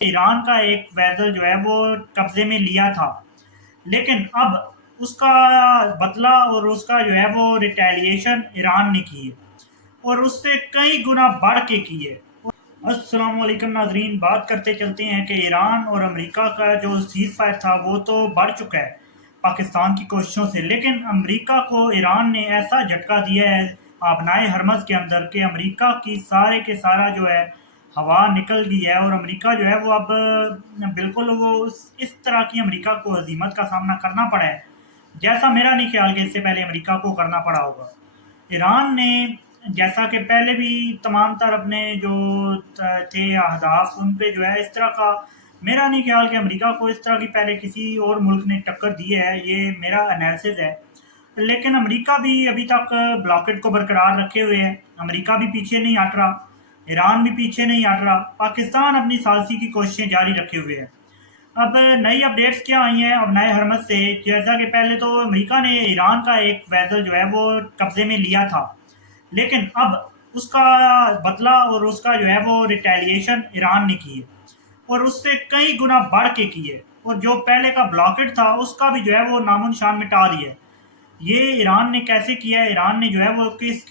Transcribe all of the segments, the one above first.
ایران کا ایک ویزل جو ہے وہ قبضے میں لیا تھا، لیکن اب اس کا بدلہ اور اس کا جو ہے وہ ریٹیلیشن ایران نے کی ہے، اور اس سے کئی گنا بڑھ کے کی ہے۔ السلام علیکم ناظرین، بات کرتے چلتے ہیں کہ ایران اور امریکہ کا جو سیز فائر تھا وہ تو بڑھ چکا ہے پاکستان کی کوششوں سے، لیکن امریکہ کو ایران نے ایسا جھٹکا دیا ہے آبنائے ہرمز کے اندر کہ امریکہ کی سارے کے سارا جو ہے ہوا نکل گئی ہے، اور امریکہ جو ہے وہ اب بالکل وہ اس طرح کی امریکہ کو ہزیمت کا سامنا کرنا پڑا ہے جیسا میرا نہیں خیال کہ اس سے پہلے امریکہ کو کرنا پڑا ہوگا۔ ایران نے جیسا کہ پہلے بھی تمام تر اپنے جو تھے اہداف ان پہ جو ہے اس طرح کا میرا نہیں خیال کہ امریکہ کو اس طرح کی پہلے کسی اور ملک نے ٹکر دی ہے، یہ میرا انالیسز ہے۔ لیکن امریکہ بھی ابھی تک بلاکٹ کو برقرار رکھے ہوئے ہے، امریکہ بھی پیچھے نہیں ہٹ رہا، ایران بھی پیچھے نہیں ہٹ رہا، پاکستان اپنی ثالثی کی کوششیں جاری رکھے ہوئے ہے۔ اب نئی اپڈیٹس کیا آئی ہیں اب نئے حرمت سے، جیسا کہ پہلے تو امریکہ نے ایران کا ایک ویزل جو ہے وہ قبضے میں لیا تھا، لیکن اب اس کا بدلہ اور اس کا جو ہے وہ ریٹیلیشن ایران نے کی ہے، اور اس سے کئی گنا بڑھ کے کی ہے، اور جو پہلے کا بلاکٹ تھا اس کا بھی جو ہے وہ نام و نشان مٹا دیا ہے۔ یہ ایران نے کیسے کیا ہے، ایران نے جو ہے وہ کس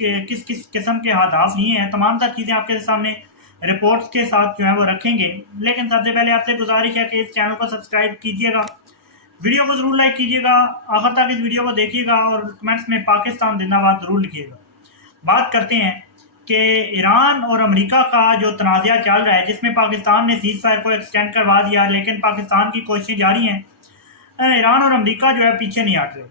کس قسم کے اہداف لیے ہیں، تمام تر چیزیں آپ کے سامنے رپورٹس کے ساتھ جو ہے وہ رکھیں گے۔ لیکن سب سے پہلے آپ سے گزارش ہے کہ اس چینل کو سبسکرائب کیجیے گا، ویڈیو کو ضرور لائک کیجیے گا، آخر تک اس ویڈیو کو دیکھیے گا، اور کمنٹس میں پاکستان زندہ باد ضرور لکھیے گا۔ بات کرتے ہیں کہ ایران اور امریکہ کا جو تنازعہ چل رہا ہے جس میں پاکستان نے سیز فائر کو ایکسٹینڈ کروا دیا، لیکن پاکستان کی کوششیں جاری ہیں، ایران اور امریکہ جو ہے پیچھے نہیں ہٹ رہے۔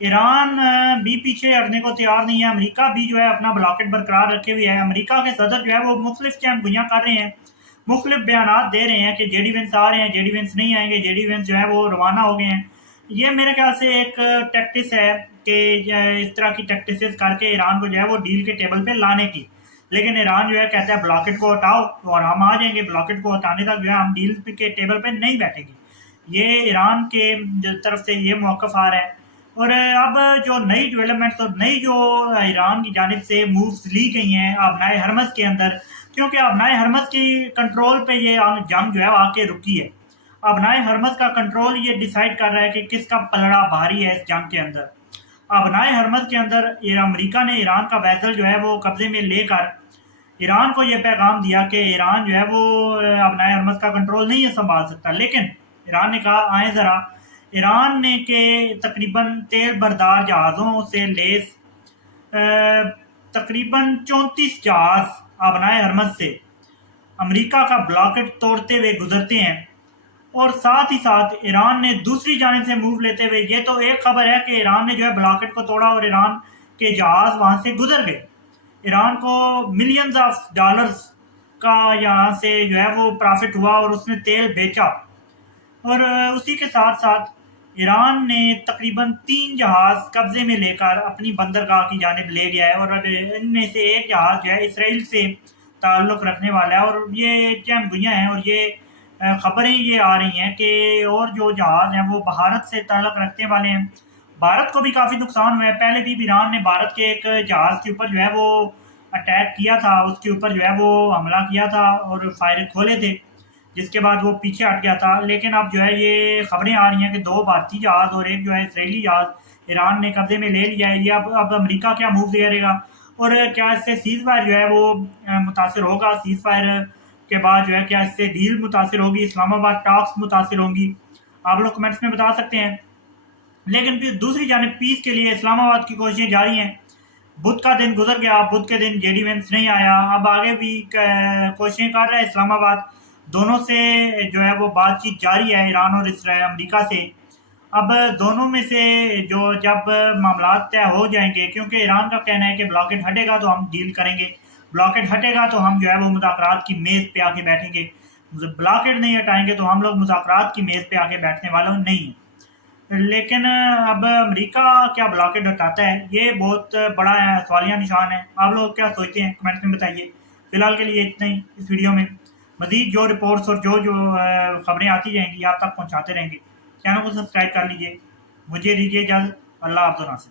ایران بھی پیچھے ہٹنے کو تیار نہیں ہے، امریکہ بھی جو ہے اپنا بلاکٹ برقرار رکھے ہوئے ہے۔ امریکہ کے صدر جو ہے وہ مختلف چیم گوئیاں کر رہے ہیں، مختلف بیانات دے رہے ہیں کہ جے ڈی وینس آ رہے ہیں، جے ڈی وینس نہیں آئیں گے، جے ڈی وینس جو ہے وہ روانہ ہو گئے ہیں۔ یہ میرے خیال سے ایک ٹیکٹس ہے کہ اس طرح کی ٹیکٹسز کر کے ایران کو جو ہے وہ ڈیل کے ٹیبل پہ لانے کی، لیکن ایران جو ہے کہتا ہے بلاکٹ کو ہٹاؤ اور ہم آ جائیں گے، بلاکٹ کو ہٹانے تک جو ہے ہم ڈیل کے ٹیبل پہ نہیں بیٹھیں گے۔ یہ ایران کے طرف سے یہ موقف آ رہا ہے، اور اب جو نئی ڈیولپمنٹس اور نئی جو ایران کی جانب سے مووز لی گئی ہیں آبنائے ہرمز کے اندر، کیونکہ آبنائے ہرمز کی کنٹرول پہ یہ جنگ جو ہے آ کے رکی ہے۔ آبنائے ہرمز کا کنٹرول یہ ڈیسائیڈ کر رہا ہے کہ کس کا پلڑا بھاری ہے اس جنگ کے اندر۔ آبنائے ہرمز کے اندر امریکہ نے ایران کا ویزل جو ہے وہ قبضے میں لے کر ایران کو یہ پیغام دیا کہ ایران جو ہے وہ آبنائے ہرمز کا کنٹرول نہیں سنبھال سکتا، لیکن ایران نے کہا آئیں ذرا۔ ایران نے کہ تقریباً تیل بردار جہازوں سے لیس تقریباً 34 جہاز آبنائے ہرمز سے امریکہ کا بلاکٹ توڑتے ہوئے گزرتے ہیں، اور ساتھ ہی ساتھ ایران نے دوسری جانب سے موو لیتے ہوئے، یہ تو ایک خبر ہے کہ ایران نے جو ہے بلاکٹ کو توڑا اور ایران کے جہاز وہاں سے گزر گئے، ایران کو ملینز آف ڈالرز کا یہاں سے جو ہے وہ پرافٹ ہوا اور اس نے تیل بیچا، اور اسی کے ساتھ ساتھ ایران نے تقریباً 3 جہاز قبضے میں لے کر اپنی بندرگاہ کی جانب لے گیا ہے، اور ان میں سے ایک جہاز جو ہے اسرائیل سے تعلق رکھنے والا ہے، اور یہ چیم گوئیاں ہیں اور یہ خبریں یہ آ رہی ہیں کہ اور جو جہاز ہیں وہ بھارت سے تعلق رکھنے والے ہیں۔ بھارت کو بھی کافی نقصان ہوا ہے، پہلے بھی ایران نے بھارت کے ایک جہاز کے اوپر جو ہے وہ اٹیک کیا تھا، اس کے اوپر جو ہے وہ حملہ کیا تھا اور فائر کھولے تھے، جس کے بعد وہ پیچھے ہٹ گیا تھا۔ لیکن اب جو ہے یہ خبریں آ رہی ہیں کہ 2 بھارتی جہاز اور ایک جو ہے اسرائیلی جہاز ایران نے قبضے میں لے لیا ہے۔ یہ اب امریکہ کیا موو کرے گا، اور کیا اس سے سیز فائر جو ہے وہ متاثر ہوگا، سیز فائر کے بعد جو ہے کیا اس سے ڈیل متاثر ہوگی، اسلام آباد ٹاکس متاثر ہوں گی، آپ لوگ کمنٹس میں بتا سکتے ہیں۔ لیکن پھر دوسری جانب پیس کے لیے اسلام آباد کی کوششیں جاری ہیں۔ بدھ کا دن گزر گیا، بدھ کے دن جے ڈی وینس نہیں آیا، اب آگے بھی کوششیں کر رہا ہے اسلام آباد، دونوں سے جو ہے وہ بات چیت جاری ہے ایران اور امریکہ سے۔ اب دونوں میں سے جو جب معاملات طے ہو جائیں گے، کیونکہ ایران کا کہنا ہے کہ بلاکٹ ہٹے گا تو ہم ڈیل کریں گے، بلاکٹ ہٹے گا تو ہم جو ہے وہ مذاکرات کی میز پہ آ کے بیٹھیں گے، بلاکٹ نہیں ہٹائیں گے تو ہم لوگ مذاکرات کی میز پہ آ کے بیٹھنے والا نہیں ہیں۔ لیکن اب امریکہ کیا بلاکٹ ہٹاتا ہے، یہ بہت بڑا سوالیہ نشان ہے۔ آپ لوگ کیا سوچتے ہیں کمنٹس میں بتائیے۔ فی الحال کے لیے اتنا ہی اس ویڈیو میں، مزید جو رپورٹس اور جو خبریں آتی جائیں گی آپ تک پہنچاتے رہیں گے۔ چینل کو سبسکرائب کر لیجیے۔ مجھے دیجیے اجازت، اللہ حافظ ناصر۔